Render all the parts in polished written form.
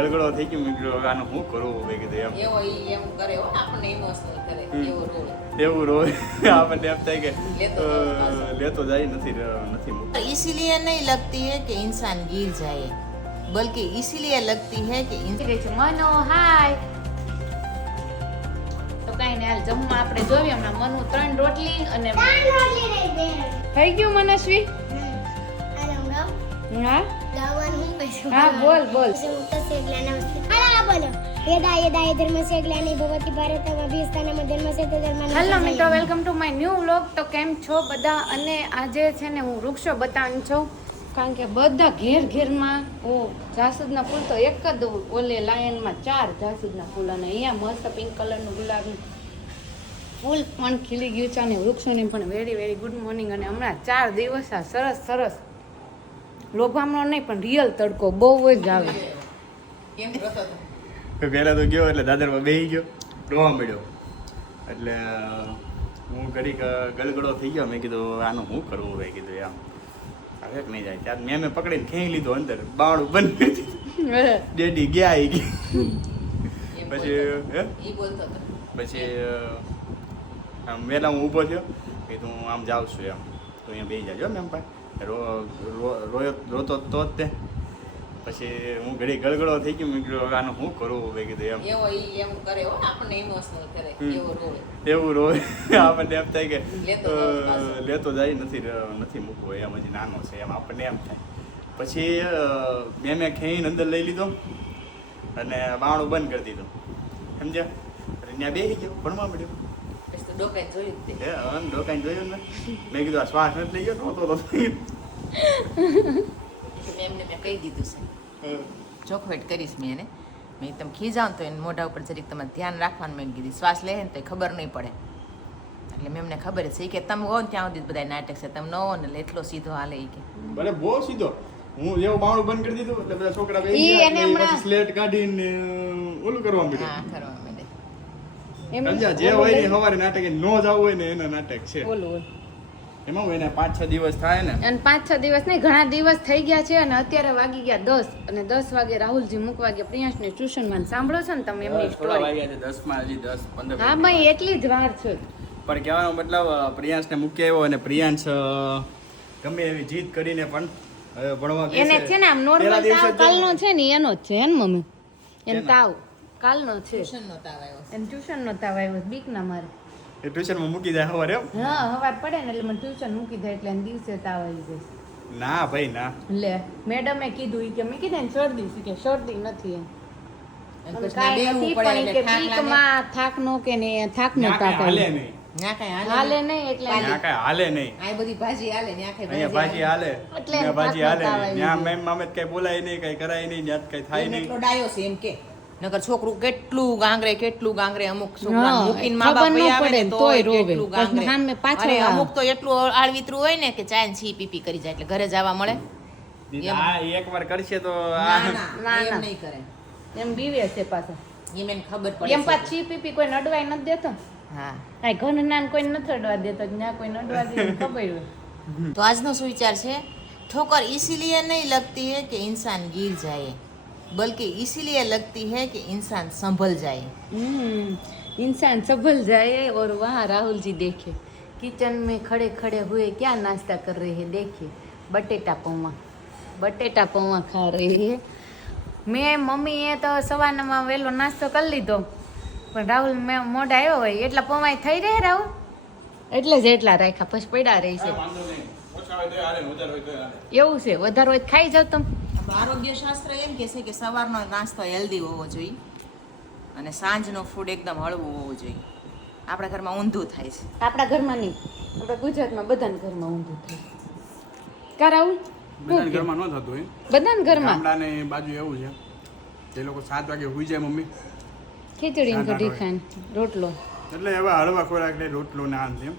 ગળગળો થઈ ગયો મેં કીધું આનું શું કરવું મેં કીધું એમ એવો ઈ એમ કરે હો આપણને ઇમોશનલ કરે એવો રોવે એવું રોય આપણને એમ થાય કે લેતો જાય નથી મૂકતો इसीलिए नहीं लगती है कि इंसान गिर जाए बल्कि इसीलिए लगती है कि મનો હાય તો કઈ ને હાલ જમવા આપણે જોઈએ હમણાં મનુ 3 રોટલી અને થઈ ગયું મનસ્વી હા હા બોલ બોલ હેલો મિત્રો welcome to my new vlog. તો કેમ છો બધા? અને આજે છે ને હું વૃક્ષો બતાવવાની છું કારણ કે બધા ઘેરમાં જાસૂદના ફૂલ તો એક જ ઓલે લાયનમાં 4 જાસૂદના ફૂલ અને અહીંયા મસ્ત પિંક કલરનું ગુલાબનું ફૂલ પણ ખીલી ગયું છે અને વૃક્ષોની પણ વેરી વેરી ગુડ મોર્નિંગ. અને હમણાં 4 દિવસ આ સરસ લોભામણો નહીં પણ રિયલ તડકો બહુ જ આવે. કેમ રતો પહેલા તો ગયો એટલે દાદરમાં બેસી ગયો રોવા મળ્યો એટલે હું ઘડીક ગળગળો થઈ ગયો. મેં કીધું આનું શું કરવું મેં કીધું એમ હવે નહીં જાય ત્યારે મેં પકડીને ખેંચી લીધો અંદર બાવણું બંધ કરી દીધું ડેડી ગયા આવી ગઈ પછી આમ વહેલા હું ઊભો થયો કે તું આમ જાઉં છું એમ તો અહીંયા બેસી જાજો મેમ પાસે રોતો તો જ તે પછી હું ઘડી ગળગળો થઈ ગયો. મેં કીધું આનું શું કરવું મેં કીધું એમ એવો ઈ એમ કરે હો આપણને ઇમોશનલ કરે એવો રોવે એવું રોય આપણને એમ થાય કે લેતો જાય નથી મૂકવો એમ હજી નાનો છે એમ આપણને એમ થાય. પછી મેં ખેઈને અંદર લઈ લીધો અને બાવણું બંધ કરી દીધું સમજ્યા. ત્યાં બેસી ગયો ભણવા મળ્યો. પછી તો ડોકાઈ જોયું જ તે ડોકાઈને જોયું ને મેં કીધું આ શ્વાસ નથી લઈ ગયો નહોતો તો મેમને મેં કહી દીધું છે ચોખવટ કરીશ મેં એને મેં તમે ખીજાવ તો એને મોઢા ઉપર જરીક તમારે ધ્યાન રાખવાનું મેં કીધી શ્વાસ લે ને તો ખબર નહીં પડે એટલે મેં એમને ખબર છે કે તમે હો ને ત્યાં સુધી બધા નાટક છે તમે ન હો ને એટલે એટલો સીધો હાલે એ કે ભલે બહુ સીધો હું જેવું બાવણું બંધ કરી દીધું એટલે બધા છોકરા સ્લેટ કાઢીને ઓલું કરવા માંડ્યા. હા કરવા માંડે જે હોય ને સવારે નાટક ન જવું હોય ને એના નાટક છે બોલું એમાં હોય ને 5-6 દિવસ થાય ને અને 5-6 દિવસ નહીં ઘણા દિવસ થઈ ગયા છે અને અત્યારે વાગી ગયા 10 અને 10 વાગે રાહુલજી મૂકવા ગયા પ્રિયાંશને ટ્યુશનમાં. સાંભળો છો ને તમે એમની સ્ટોરી? 10 માં હજી 10-15 હા ભાઈ એટલી જ વાર છે પણ કહેવાનો મતલબ પ્રિયાંશને મૂકી આવ્યો અને પ્રિયાંશ ગમે એવી જીદ કરીને પણ હવે ભણવા એને છે ને આમ નોર્મલ તાવ કાલનો છે ને એનો જ છે હે ને મમ્મી એને તાવ કાલનો છે ટ્યુશન નો તાવ આવ્યો એને ટ્યુશન નો તાવ આવ્યો બીક ના મારે એ ટ્યુશનમાં મૂકી જાય સવારે એમ હા હવાર પડે ને એટલે મને ટ્યુશન મૂકી જાય એટલે એને દિવસે તાવ આવી જાય. ના ભાઈ ના લે મેડમે કીધું ઈ કે મેં કીધું ને શરદી છે કે શરદી નથી એમ અને પછી કાંઈ બેહવું નથી પડે પણ ઈ એટલે કે થાક લાગે. બીકમાં થાકનો કે ને થાકનો ના તાપ કાંઈ હાલે આવે. નહીં ના કઈ હાલે હાલે નહીં એટલે ના કાંઈ હાલે નહીં આ બધી ભાજી હાલે ને અહીંયા ભાજી હાલે એટલે ત્યાં ભાજી હાલે થાકનો તાવ નહીં આવી ત્યાં જાય. મેમ મામે કઈ બોલાય નહીં કઈ કરાય નહીં ત્યાં કઈ થાય એને નહીં. એટલો ડાયો છે એમ કે નકર છોકરું કેટલું ગાંગરે અમુક છોકરા હા, મૂકીને મા ખબર બાપ ન વહી આવે પડે ને ને તોય તોય રોવે. કેટલું પછી ગાંગરે. સામે પાછળ અરે, આવે. અમુક તો એટલું આળવિતરું હોય ને કે ચાય સી પીપી કરી જાય એટલે ઘરે જવા મળે આ એકવાર કરશે તો ના આ ના એમ ના. નહીં કરે એમ બીવે છે પાછા એમ એને ખબર પડે એમ છે. પાછી પીપી કોઈ નડવાય નથી દેતો હા આ ઘર નાન કોઈ નથી અડવા દેતો જ્યાં કોઈ નડવા દે ખબર હોય. તો આજનો શું વિચાર છે ठोकर इसीलिए नहीं लगती है कि इंसान गिर जाए बल्कि इसीलिए लगती है कि इंसान संभल जाए इंसान संभल जाए और वहाँ राहुल जी देखे किचन में खड़े खड़े हुए क्या नाश्ता कर रहे हैं देखिए बटेटा पौवा खा रहे हैं. મેં મમ્મીએ તો સવારમાં વહેલો નાસ્તો કરી લીધો પણ રાહુલ મેં મોઢા આવ્યો હોય એટલા પૌવા થઈ રહે રાહુલ એટલે જ એટલા રાખ્યા પછી પડ્યા રહી છે વાંધો નહીં ઓછા હોય તો હાલે વધારે હોય તો હાલે. એવું છે વધારે હોય તો ખાઈ જાવ તમે. આરોગ્ય શાસ્ત્ર એમ કહે છે કે સવારનો નાસ્તો હેલ્ધી હોવો જોઈએ અને સાંજનો ફૂડ એકદમ હળવું હોવું જોઈએ. આપણા ઘરમાં ઊંધું થાય છે. આપણા ઘરમાં નહીં આપણા ગુજરાતમાં બધાના ઘરમાં ઊંધું થાય કા રાહુલ બધાના ઘરમાં ન થતું હોય બધાના ઘરમાં ગામડાને બાજુ એવું છે તે લોકો 7 વાગે સુઈ જાય મમ્મી ખીચડી ને કઢી ખાન રોટલો એટલે એવા હળવા ખોરાક ને રોટલો ને આમ તેમ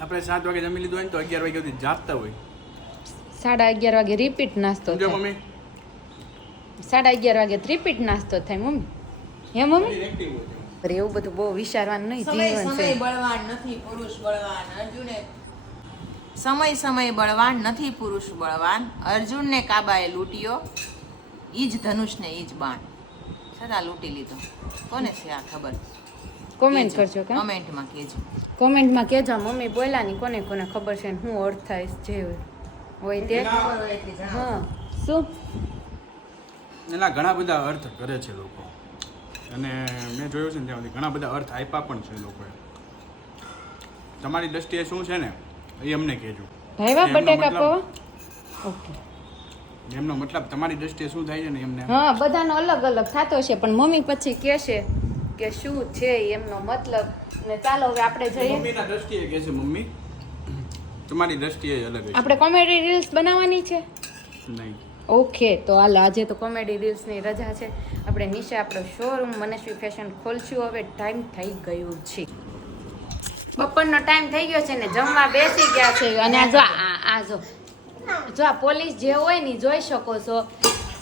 આપણે 7 વાગે જમી લીધું હોય ને તો 11 વાગે સુધી જાગતા હોય 11:30 વાગે રિપીટ નાસ્તો જો થાય મમ્મી 11:30 વાગે રિપીટ નાસ્તો થાય મમ્મી હે મમ્મી એક્ટિવ હોય છે. અરે એવું બધું બહુ વિચારવાનું નહીં જીવન છે બળવાન નથી પુરુષ બળવાન અર્જુને સમય બળવાન નથી પુરુષ બળવાન અર્જુનને કાબાએ લૂંટ્યો ઈ જ ધનુષ ને ઈ જ બાણ છતાં લૂંટી લીધો. કોને છે આ ખબર? કોમેન્ટ કરજો કે કમેન્ટમાં કહેજો. કોમેન્ટમાં કહેજો મમ્મી બોલ્યા ની કોને કોને ખબર છે ને શું અર્થ થાય જે હોય તે. ખબર હોય એટલી જણાવો. હા શું એના ઘણા બધા અર્થ કરે છે લોકો, અને મેં જોયું છે ને ત્યાં સુધી ઘણા બધા અર્થ આપ્યા પણ છે લોકોએ. તમારી દ્રષ્ટિએ શું છે ને એ અમને કહેજો. ભાઈવા એમનો બટેકા મતલબ- પૌવા ઓકે. એમનો મતલબ તમારી દ્રષ્ટિએ શું થાય છે ને એમને હા બધાનો અલગ અલગ થતો છે પણ મમ્મી પછી કહેશે કે શું છે એમનો મતલબ. ને ચાલો હવે આપણે જઈએ. મમ્મીના દ્રષ્ટિએ કહે છે મમ્મી, તમારી દ્રષ્ટિએ અલગ હશે. આપણે કોમેડી રીલ્સ બનાવવાની છે. નહીં ઓકે તો હાલ આજે તો કોમેડી રીલ્સની રજા છે. આપણે નીચે આપણો શોરૂમ મનસ્વી ફેશન ખોલશું. હવે ટાઈમ થઈ ગયું છે, બપોરનો ટાઈમ થઈ ગયો છે ને જમવા બેસી ગયા છે. અને આ જો આ જો આ પોલીસ જે હોય ને ઈ જોઈ શકો છો.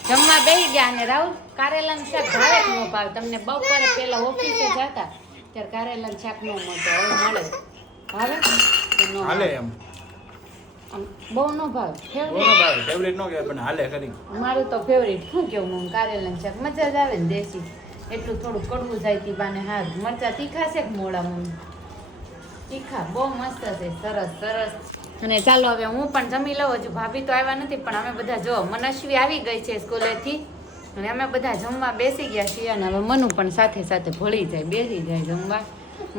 જમવા બેસી ગયા અને રાહુલ કારેલાનું શાક ભાવે જ ન ભાવે. તમને બપોરે પહેલા ઓફિસે જતા ત્યારે કારેલાનું શાક ન મળતો, હવે મળે. ભાવે કે ન હાલે ભાવે? એમ આમ બહુ ન ભાવે. ફેવરેટ નો કહેવાય પણ હાલે ખરી. મારું તો ફેવરિટ શું કેવું હું કારેલાનું શાક મજા જ આવે ને દેશી. એટલું થોડું કડવું જાય તી બાને. હા મરચા તીખા છે કે મોડા મમ્મી? તીખા બહુ મસ્ત છે, સરસ સરસ. અને ચાલો હવે હું પણ જમી લઉં. હજુ ભાભી તો આવ્યા નથી પણ અમે બધા જો મનસ્વી આવી ગઈ છે સ્કૂલેથી અને અમે બધા જમવા બેસી ગયા છીએ. અને હવે મનુ પણ સાથે સાથે ભળી જાય બેસી જાય જમવા.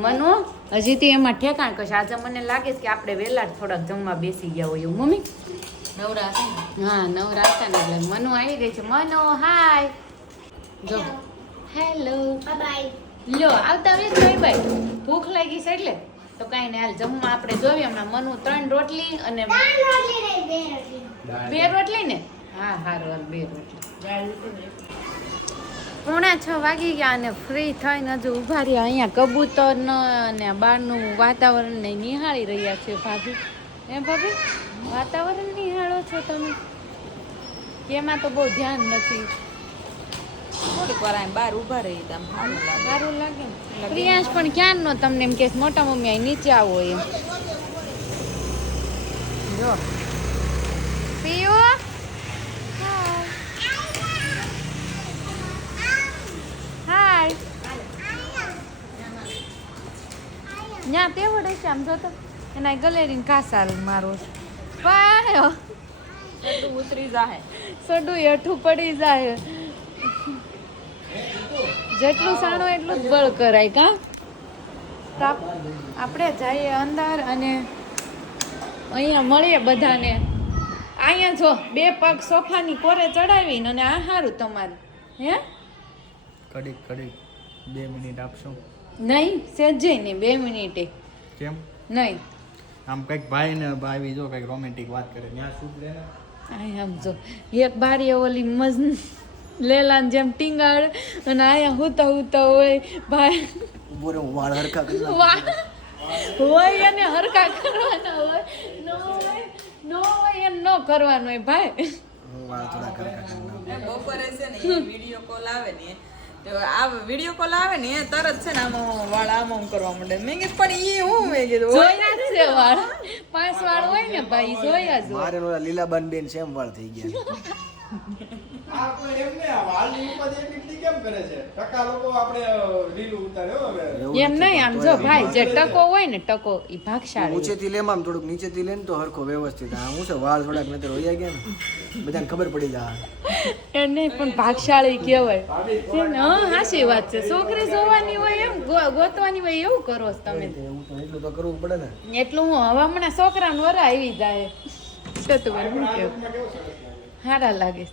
મનુ હજીથી એમાં ઠેકાણ કરશે. આજે મને લાગે છે કે આપણે વહેલા જ થોડાક જમવા બેસી ગયા હોય એવું. મમ્મી નવરા છે ને? હા નવરા હતા ને એટલે મનુ આવી ગઈ છે. મનુ હાય જો હેલો બાય. લો આવતા વેચ બાય બાય. ભૂખ લાગી છે એટલે તો કાંઈ નહીં હાલ જમવા આપણે જોઈએ. હમણાં મનુ 3 રોટલી અને 2 રોટલી ને હા હારું હાલ 2 રોટલી. 5:45 વાગી ગયા અને ફ્રી થઈને હજુ ઊભા રહ્યા. અહીંયા કબૂતર અને બહારનું વાતાવરણ ને નિહાળી રહ્યા છે ભાભી. એમ ભાભી વાતાવરણ નિહાળો છો તમે? કેમાં તો બહુ ધ્યાન નથી. થોડીક વાર અહીં બહાર ઊભા રહી તો આમ સારું લાગે. સારું લાગે ને. પ્રિયાંશ પણ ક્યાં નો તમને એમ કે મોટા મમ્મી અહીં નીચે આવો એમ. જો પીઓ હાય ન્યા તે વડે છે આમ જો તો એના ગલેરીને કાસાલ મારો પાયો એટલું ઉતરી જાય. સડું હેઠું પડી જાય. જેટલું સાણો એટલું જ બળ કરાય કા. તો આપણે જઈએ અંદર અને અહીંયા મળીએ બધાને. અહીંયા જો 2 પગ સોફાની કોરે ચડાવીને અને આ સારું તમારું હે કડીક 2 મિનિટ આપશો? નહીં સેજે નહીં 2 મિનિટે કેમ? નહીં. આમ કંઈક ભાઈ ને ભાઈ જો કંઈક રોમેન્ટિક વાત કરે ત્યાં શું લે ને. આમ જો એક બારી ઓલી મજ લેલાન જેમ ટીંગાડ અને આયા હુતા હુતા હોય ભાઈ બોરે વાળ હરખા કરી હોય અને હરકા કરવાના હોય નો હોય એમ નો કરવાનું હોય ભાઈ. વાળ થોડા હરખા કરી બપોરે છે ને એ વિડીયો કોલ આવે ને તો આ વિડીયો કોલ આવે ને એ તરત છે ને આમાં વાળ આમ કરવા માંડે. મેં કીધું પણ એ હું મેં કીધું જોયા જ છે વાળ 5 વાળ હોય ને ભાઈ જોયા જ હોય. મારે ઓલા લીલાબાન બેન સેમ વાળ થઈ ગયા. આ કોઈ એમને આ વાળની ઉપર એટલી બધી કેમ કરે છે? ટકા લોકો આપણે લીલું ઉતાર્યો હવે. એમ નહીં આમ જો ભાઈ જે ટકો હોય ને ટકો ઈ ભાગશાળી ઊંચેથી લેમ આમ થોડુંક નીચેથી લે ને તો હરખો વ્યવસ્થિત. આ હું છે વાળ થોડાક નતર હોયા ગયા ને બધાને ખબર પડી જાય. એ નહીં પણ ભાગશાળી કહેવાય છે ને. હા સાચી વાત છે. છોકરી જોવાની હોય એમ ગોતવાની હોય એવું કરો છો તમે. એવું તો એટલું તો કરવું પડે ને. એટલું હું હવે હમણાં છોકરાને વરા આવી જાય છે તો બેન શું કેવું સારા લાગે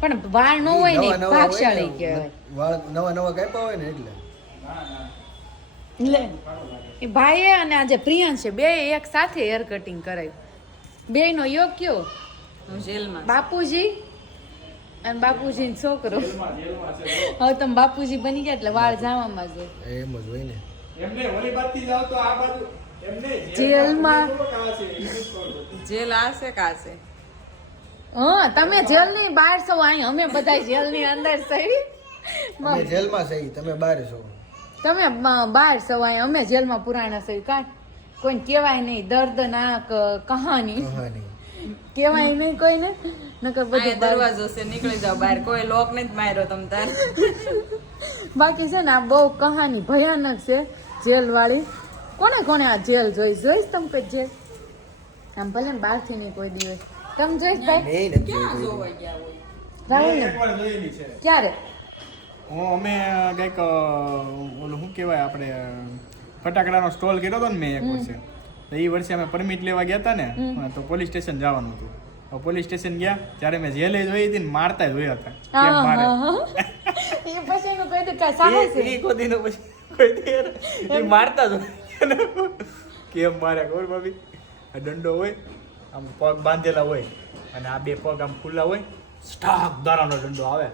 પણ વાળ ન હોય ને ઈ ભાગશાળી કહેવાય. વાળ નવા કાપ્યા હોય ને એટલે. લે એ ભાઈએ અને આજે પ્રિયાંશ છે બે એક સાથે હેર કટિંગ કરાયું. બેયનો યોગ કયો? હું જેલમાં બાપુજી અને બાપુજીનો છોકરો. હવે તમે બાપુજી બની ગયા એટલે વાળ જાવામાં જ હોય. એમ જ હોય ને. એમને ઓલી બાજુથી જાવ તો આ બાજુ એમને જેલમાં જેલ આશે કાશે. હા તમે જેલની બહાર છો, અહીં અમે બધા જેલની અંદર સહી. અમે જેલમાં છે તમે બહાર છો. તમે બહાર છો, અહીં અમે જેલમાં પુરાણા સહી. કાંઈ કોઈને કહેવાય નહીં દર્દનાક કહાની. કેવાય નહીં કોઈને નકર આ બધું દરવાજો છે, નીકળી જાવ બહાર, કોઈ લોક નથી માર્યો તમ તાર. બાકી છે ને આ બહુ કહાની ભયાનક છે જેલ વાળી. કોને કોને આ જેલ જોઈશ તમે કઈ જેલ? આમ ભલે ને બહારથી નહીં કોઈ દિવસ. તમે જોઈશ ભાઈ? ક્યાં જોવા ગયા હોય? રાહુલ ને એકવાર જોયેલી છે. ક્યારે? અમે કંઈક ઓલું શું કહેવાય આપણે ફટાકડાનો સ્ટોલ કર્યો હતો ને મેં એક વર્ષે. તો એ વર્ષે અમે પરમિટ લેવા ગયા હતા ને તો પોલીસ સ્ટેશન જવાનું હતું. પોલીસ સ્ટેશન ગયા ત્યારે મેં જેલે જોઈ હતી ને મારતા જોયા હતા. કેમ મારે? એ પછી એનું કહી દે કે સાહસ છે. એ કોદીનો પછી કોઈ દે એ મારતા જ હોય. કેમ મારે ખબર ભાભી? આ દંડો હોય, આમ પગ બાંધેલા હોય અને આ બે પગ આમ ખુલ્લા હોય. સ્ટાક દારાનો દંડો આવે,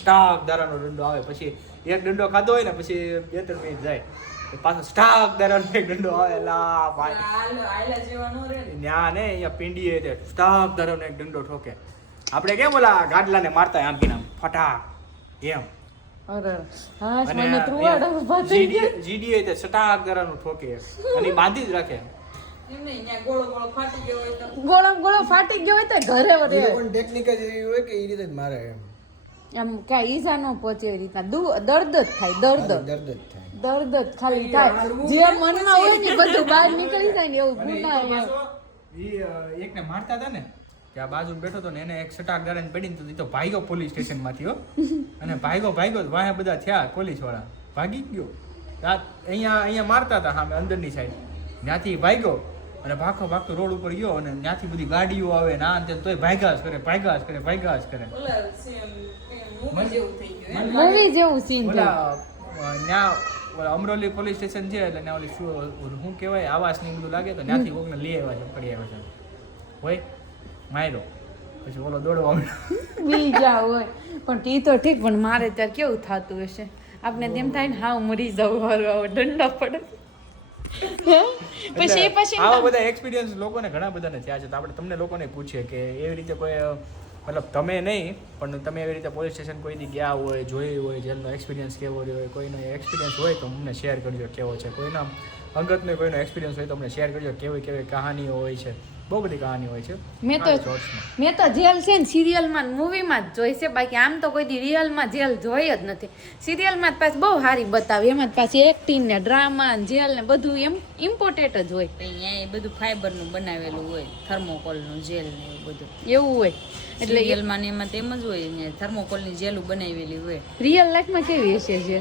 સ્ટાક દારાનો દંડો આવે. પછી એક દંડો ખાધો હોય ને પછી 2-3 મિનિટ જાય પાછો સ્ટાક દારાનો એક દંડો આવે. લા ભાઈ આયલા જેવા નો રે ને. ન્યા ને અહીંયા પીંડીએ તે સ્ટાક દારાનો એક દંડો ઠોકે. આપણે કેમ ઓલા ગાડલાને મારતા આમ કીને ફટા એમ. અરે હા અને મને ત્રુવાડ ઉભા થઈ ગયા. જીડીએ તે સ્ટાક દારાનો ઠોકે અને ઈ બાંધી જ રાખે. એમ નહીં, ત્યાં ગોળો ગોળો ફાટી ગયો હોય તો ગોળો ફાટી ગયો હોય તો ઘરે વળે પણ ટેકનિક જ એવી હોય કે એ રીતે જ મારે એમ આમ કાંઈ ઈજા ન પહોંચે એવી રીતના દર્દ જ થાય. દર્દ દર્દ જ થાય. દર્દ જ ખાલી થાય. જે મનમાં હોય ને બધું બહાર નીકળી જાય ને એવું ગુના એમ. એકને મારતા હતા ને કે આ બાજુ બેઠો હતો ને એને એક સટાક દારાને પડીને તો ઈ તો ભાગ્યો પોલીસ સ્ટેશન માંથી હો. અને ભાગ્યો વાહે બધા થયા પોલીસ વાળા ભાગી ગયો. અહીંયા મારતા હતા સામે અંદરની સાઈડ, ત્યાંથી ભાગ્યો અને ભાગતો રોડ ઉપર ગયો અને ત્યાંથી બધી ગાડીઓ આવે ને આ તોય ભાગ્યા જ કરે. ઓલા મૂવી જેવું થઈ ગયું એમ. મૂવી જેવું સીન છે. ઓલા અમરોલી પોલીસ સ્ટેશન છે એટલે ત્યાં ઓલી શું કહેવાય આવાસ ને બધું લાગે તો ત્યાંથી કોકને લઈ આવ્યા છે, પકડી આવ્યા છે. હોય માર્યો પછી ઓલો દોડવા માંડ્યો. બીજા હોય પણ ઈ તો ઠીક, પણ મારે ત્યારે કેવું થતું હશે? આપણે તેમ થાય ને હાવ મરી જવું, હારો દંડો પડે. પછી આવા બધા એક્સપિરિયન્સ લોકોને ઘણા બધાને થયા છે. તો આપણે તમને લોકોને પૂછીએ કે એવી રીતે કોઈ મતલબ તમે નહીં પણ તમે એવી રીતે પોલીસ સ્ટેશન કોઈ દી ગયા હોય, જોયું હોય, જેલનો એક્સપિરિયન્સ કેવો રહ્યો હોય, કોઈનો એક્સપિરિયન્સ હોય તો અમને શેર કરજો કેવો છે. કોઈના અંગતનો કોઈનો એક્સપિરિયન્સ હોય તો અમને શેર કરજો કેવી કેવી કહાનીઓ હોય છે. બહુ બધી કહાનીઓ હોય છે. મેં તો જેલ છે ને સિરિયલમાં મૂવીમાં જ જોઈ છે, બાકી આમ તો કોઈ દી રિયલમાં જેલ જોઈ જ નથી. સિરિયલમાં જ પાછી બહુ સારી બતાવે, એમાં જ પાછી એક્ટિંગ ને ડ્રામા ને જેલ ને બધું એમ ઇમ્પોર્ટેન્ટ જ હોય. અહીંયા એ બધું ફાઈબરનું બનાવેલું હોય, થર્મોકોલનું જેલ ને એવું બધું એવું હોય એટલે રિયલમાં ને એમાં તેમ જ હોય. અહીંયા થર્મોકોલની જેલું બનાવેલી હોય. રિયલ લાઈફમાં કેવી હશે છે?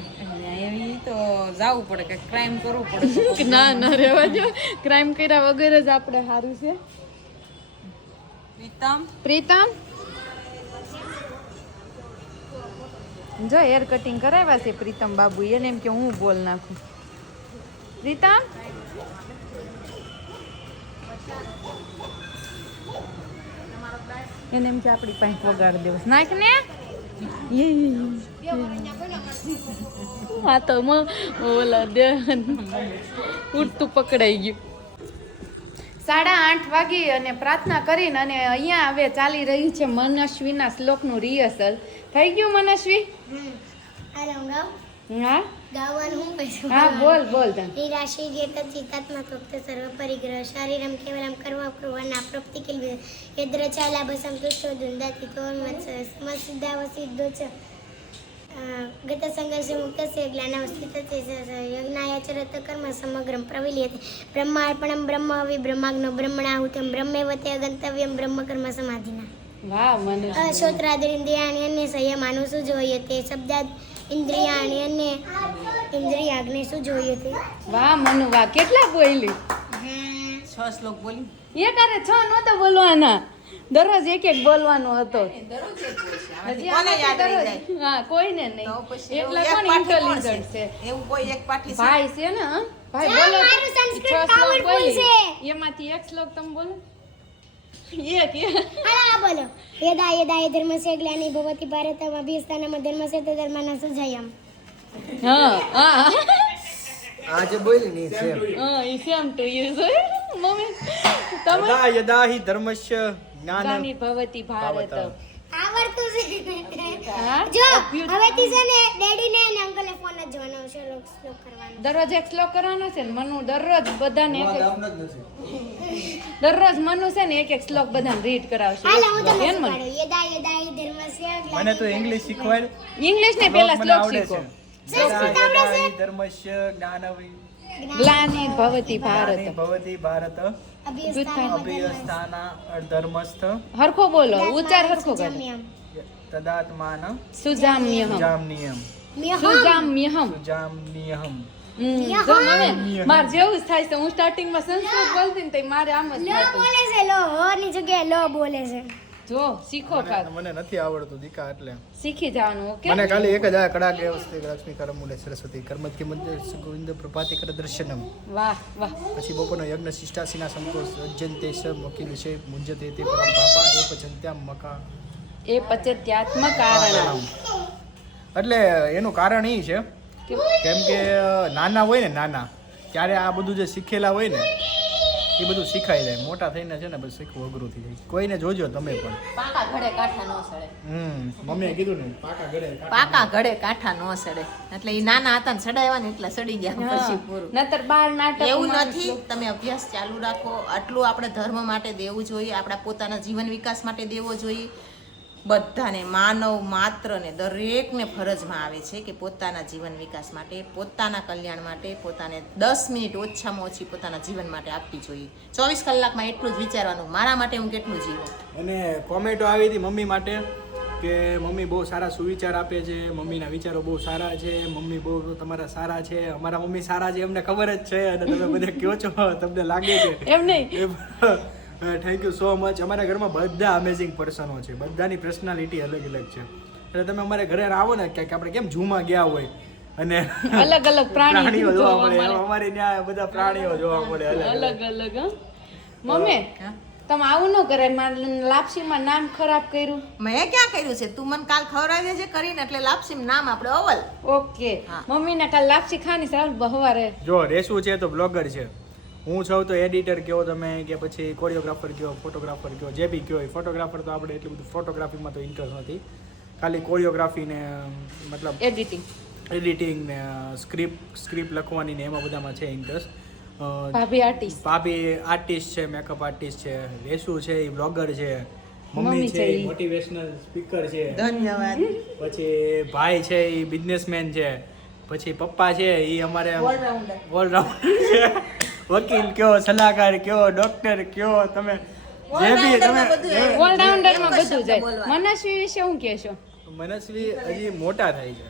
એવી તો જાવું પડે કે ક્રાઇમ કરવું પડે. ના રહેવા જો, ક્રાઇમ કર્યા વગર જ આપણે સારું છે. પ્રીતમ જો હેર કટિંગ કરાવ્યા છે પ્રીતમ બાબુ, એને એમ કે હું બોલ નાખું. પ્રીતમ એને એમ કે આપણી પાસે વગાડ દેવું નાખ ને. હા તો ઓલા દે ઉડતું પકડાઈ ગયું. 8:30 વાગી અને પ્રાર્થના કરીને અને અહીંયા હવે ચાલી રહી છે મનસ્વીના શ્લોકનું રિહર્સલ. થઈ ગયું મનસ્વી? હા હા બોલ તને. राशि चितात्मक सर्व परिग्रह शारीरम केवलम कर्म कुर्वन्ना प्रोक्ति किल यद्रचाला बसम तुष्टो दुंदाति तो मत्सिद्धावसिद्धो च गत संघर्ष मुक्तस्य ज्ञानावस्थितस्य यज्ञायाचरत कर्म समग्रं प्रविलीयते ब्रह्मार्पणं ब्रह्मवि ब्रह्माग्नो ब्रह्मणाहुतं ब्रह्मेवते गंतव्यं ब्रह्मकर्म समाधिना. વાહ મનસ્વી. श्रोत्रादिन्द्रियाणि अन्ये संयमानु सुजोयते शब्दाद इंद्रियाणि अन्ये इंद्रियाग्नि सुजोयते. વાહ મનુ વાહ, કેટલા બોલી? 6 શ્લોક બોલી. એક અરે 6 નહોતો બોલવાના, દરરોજ એક બોલવાનો હતો. દરરોજ એક હોય છે. હજી કોને આમાં યાદ રહી દરરોજ- જાય? હા કોઈને તો નહીં. પછી એટલા એવું કોણ એક પાઠી કોણ intelligent છે? એવું કોઈ એક પાઠી છે? ભાઈ છે ને હા? ભાઈ બોલો તો. મારું સંસ્કૃત 6 શ્લોક powerful બોલી. છે. એમાંથી એક શ્લોક તમે બોલો. हाँ बोलो यदा यदा ये धर्म से ग्लानि भवति भारतम अभिस्थानम धर्म से धर्मना सुजयम. હા હા આજે બોલી નહીં સેમ હા ઈ સેમ ટુ યુ મમ્મી તમે યદા હિ ધર્મસ્ય જ્ઞાન ગાની ભવતી ભારત. આવડતું છે હા જો હવેથી છે ને ડેડી ને અને અંકલે ફોન જ જવાનો શ્લોક કરવાનો. દરરોજ એક શ્લોક કરવાનો છે ને મનુ દરરોજ બધાને એક ગામનો જ નથી. દરરોજ મનુ છે ને એક શ્લોક બધાને રીડ કરાવશે હાલો હું તમને એમ મનુ શીખવાડું. યદા યદા હિ ધર્મસ્ય મને તો ઇંગ્લિશ શીખવાડ ઇંગ્લિશ ને પેલા મને શ્લોક આવડે શીખો છે સંસ્કૃત આવડે છે? ધર્મસ્ય જ્ઞાનવી ગ્લાનિ ભવતી ભારત ભવતી ભારત અભિયસ્થાન અભિયસ્થાના ધર્મસ્થ હરખો બોલો ઉચ્ચાર હરખો કરો સુજામ્યહમ. તદાત્માન સુજામ્યહમ સુજામ્નિયમ સુજામ્યહમ સુજામ્નિયમ જો હવે માર જેવું જ થાય છે હું સ્ટાર્ટિંગમાં સંસ્કૃત બોલતી ને તો મારે આમ જ લો થતું બોલે છે, લો હો ની જગ્યાએ લો બોલે છે. જો શીખો કાક મને નથી આવડતું દીકા એટલે શીખી જવાનું ઓકે મને ખાલી એક જ આ કડા વ્યવસ્થિત લક્ષ્મી કરમૂલે સરસ્વતી કર્મથી મંત્ર ગોવિંદ પ્રભાતિ કર દર્શનમ વાહ વાહ પછી બપોરનો યજ્ઞ શિષ્ટાસીના સંકોચ અજ્જંતે સ વકીલ છે મુંજતે તે પરમ પાપા એ પચંત્યામ મકા એ પચત્યાત્મ કારણ એટલે એનું કારણ એ છે કેમ કે નાના હોય ને નાના ત્યારે આ બધું જે શીખેલા હોય ને એ બધું શીખાઈ જાય મોટા થઈને છે ને બધું શીખવું અઘરું થઈ જાય કોઈને જોજો તમે પણ પાકા ઘડે કાંઠા ન સડે મમ્મીએ કીધું ને પાકા ગળે પાકા ઘડે કાંઠા ન સડે એટલે એ નાના હતા ને સડાવ્યા ને એટલે સડી ગયા પછી પૂરું નતર બાર નાટક એવું નથી તમે અભ્યાસ ચાલુ રાખો આટલું આપણે ધર્મ માટે દેવું જોઈએ આપણા પોતાના જીવન વિકાસ માટે દેવો જોઈએ બધાને માનવ માત્રને દરેકને ફરજમાં આવે છે કે પોતાના જીવન વિકાસ માટે પોતાના કલ્યાણ માટે પોતાને 10 મિનિટ ઓછામાં ઓછી પોતાના જીવન માટે આપવી જોઈએ 24 કલાકમાં એટલું જ વિચારવાનું મારા માટે હું કેટલું જીવું અને કોમેન્ટો આવી હતી મમ્મી માટે કે મમ્મી બહુ સારા સુવિચાર આપે છે મમ્મીના વિચારો બહુ સારા છે મમ્મી બહુ તમારા સારા છે અમારા મમ્મી સારા છે અમને ખબર જ છે અને તમે બધા કહો છો તમને લાગે છે એમ નહીં થેન્ક યુ સો મચ અમારા ઘરમાં બધા અમેઝિંગ પર્સનો છે બધાની પર્સનાલિટી અલગ અલગ છે એટલે તમે અમારે ઘરે આવો ને ક્યાંક આપણે કેમ ઝૂમાં ગયા હોય અને અલગ અલગ પ્રાણીઓ જોવા મળે એમ અમારે ત્યાં બધા પ્રાણીઓ જોવા મળે અલગ અલગ મમ્મી તમે આવું ન કરે મારે લાપસીમાં નામ ખરાબ કર્યું મેં ક્યાં કર્યું છે તું મને કાલ ખવડાવી દેજે કરીને એટલે લાપસી નામ આપણે અવલ ઓકે મમ્મીને કાલ લાપસી ખાની સાલ બહવારે જો રેસુ છે તો બ્લોગર છે હું છું તો એડિટર કહો તમે કે પછી કોરિયોગ્રાફર કહો ફોટોગ્રાફર કહો જે બી કહો ફોટોગ્રાફર તો આપણે એટલું બધું ફોટોગ્રાફીમાં તો ઇન્ટરેસ્ટ નથી ખાલી કોરિયોગ્રાફી ને મતલબ એડિટિંગ ને સ્ક્રિપ્ટ લખવાની ને એમાં બધામાં છે ઇન્ટરેસ્ટ ભાભી આર્ટિસ્ટ ભાભી આર્ટિસ્ટ છે મેકઅપ આર્ટિસ્ટ છે રેસુ છે એ બ્લોગર છે મમ્મી છે એ મોટિવેશનલ સ્પીકર છે ધન્યવાદ પછી ભાઈ છે એ બિઝનેસમેન છે પછી પપ્પા છે એ અમારે ઓલરાઉન્ડર છે વકીલ કયો સલાહકાર કયો ડોક્ટર કયો તમે જે બી તમે ઓલરાઉન્ડર માં બધું જાય મનસ્વી વિશે હું કહેશો મનસ્વી હજી મોટા થાય છે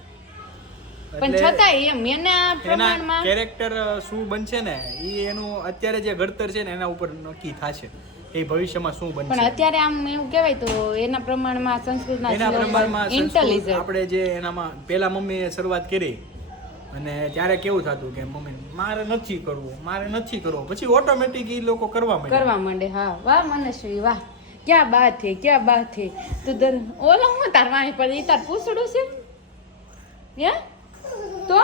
પણ છતાંય એમ એના પ્રમાણમાં કેરેક્ટર શું બનશે ને એ એનું અત્યારે જે ઘડતર છે ને એના ઉપર નક્કી થશે એ ભવિષ્યમાં શું પણ બનશે અત્યારે આમ એવું કહેવાય તો એના પ્રમાણમાં સંસ્કૃતના એના પ્રમાણમાં સંસ્કૃત ઇન્ટેલિજન્ટ આપણે જે એનામાં પહેલા મમ્મીએ શરૂઆત કરી અને ત્યારે કેવું થતું કે મમ્મી મારે નથી કરવું પછી ઓટોમેટિક એ લોકો કરવા માંડે હા વાહ મનસ્વી વાહ ક્યાં બાત હે તું ઓલો હું તાર વાહી પર ઈ તાર પૂછડું છે હે તો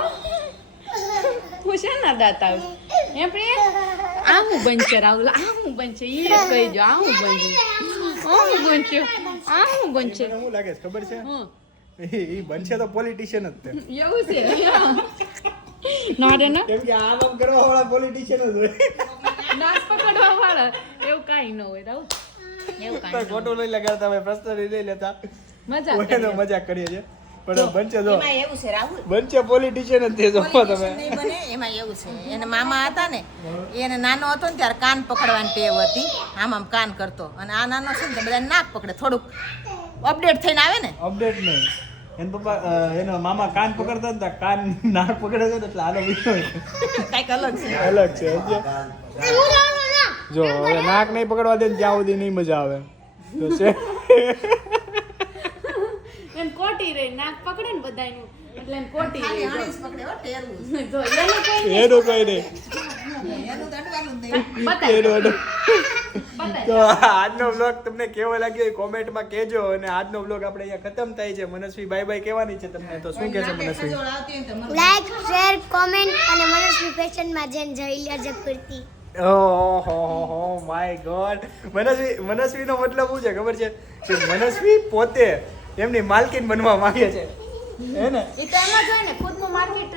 હું છે ના દાંત આવે એમ પ્રિય આ હું બનશે રાહુલ આ હું બનશે ઈ કહી દો આ હું બનશે શું લાગે છે ખબર છે એ બનશે તો પોલિટિશિયન જ તે એવું છે ના રે ના કેમ કે આમ કરવા વાળા પોલિટિશિયન જ હોય નાક પકડવા વાળા એવું કાઈ ન હોય રાહુલ એવું કાઈ ફોટો લઈ લગાડતા હોય પર્સનલી લઈ લેતા મજા ઓકે તો મજાક કરીએ છે પણ બનશે જો એમાં એવું છે રાહુલ બનશે પોલિટિશિયન જ તે જો તમે Politician નહીં બને એમાં એવું છે એને મામા હતા ને એને નાનો હતો ને ત્યારે કાન પકડવાની ટેવ હતી આમ કાન કરતો અને આ નાનો છે ને બધા નાક પકડે થોડુંક અપડેટ થઈને આવે ને અપડેટ નહીં એન પપ્પા એનો મામા કાન પકડતા હતા કાન નાક પકડે છે એટલે આનો વિષય કઈક અલગ છે અલગ છે જો હવે નાક નહીં પકડવા દે ને ત્યાં સુધી નહીં મજા આવે તો છે એમ કોટી રહી નાક પકડે ને બધાયનું એટલે એમ કોટી રહી આણે જ પકડે હો ટેરવું જો એનું કઈ એનું કઈ નહીં એનું દડવાનું જ નહીં બતાય તો આજનો બ્લોગ તમને કેવો લાગ્યો એ કોમેન્ટમાં કહેજો અને આજનો બ્લોગ આપણે અહીંયા ખતમ થાય છે મનસ્વી બાય બાય કહેવાની છે તમને તો શું કહેશે મનસ્વી ખજોળ આવતી હોય તો મને લાઈક શેર કોમેન્ટ અને મનસ્વી ફેશનમાં જઈને જઈ લેજો કુર્તી ઓહો માય ગોડ મનસ્વીનો મતલબ શું છે ખબર છે કે મનસ્વી પોતે એમની માલકીન બનવા માંગે છે હે ને એ તો એમાં જ હોય ને ખુદનું માર્કેટ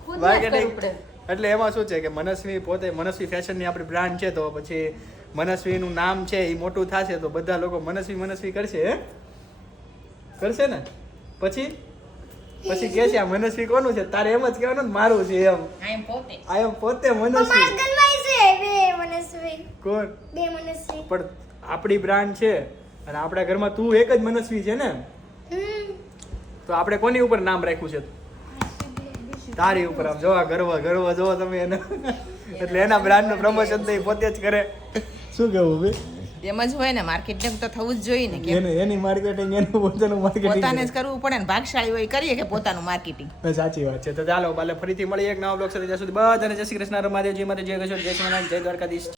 ખુદ જ કરવું માર્કેટિંગ પડે. એટલે એમાં શું છે કે મનસ્વી પોતે મનસ્વી ફેશનની આપણી બ્રાન્ડ છે તો પછી મનસ્વીનું નામ છે એ મોટું થશે તો બધા લોકો મનસ્વી કરશે હે કરશે ને પછી કે છે આ મનસ્વી કોનું છે તારે એમ જ કહેવાનું ને મારું છે એમ આ એમ પોતે આ એમ પોતે માર મનસ્વી ગલવાઈ છે બે મનસ્વી કોણ બે મનસ્વી પણ આપણી બ્રાન્ડ છે અને આપણા ઘરમાં તું એક જ મનસ્વી છે ને તો આપણે કોની ઉપર નામ રાખ્યું છે તારી ઉપર આમ જોવા ગર્વ જોવો તમે એને એટલે એના બ્રાન્ડનું પ્રમોશન તો એ પોતે જ કરે શું કહેવું ભાઈ એમ જ હોય ને માર્કેટિંગ તો થવું જ જોઈએ ને કે એની માર્કેટિંગ એનું પોતાનું માર્કેટિંગ પોતાને જ કરવું પડે ને ભાગશાળી હોય કરીએ કે પોતાનું માર્કેટિંગ સાચી વાત છે તો ચાલો બાલે ફરીથી મળીએ એક નવા બ્લોગ સાથે જ્યાં સુધી બધાને જય શ્રી કૃષ્ણ રમાદેવજી માતે જય કૃષ્ણ જય સ્વામિનારાયણ જય દ્વારકાધીશ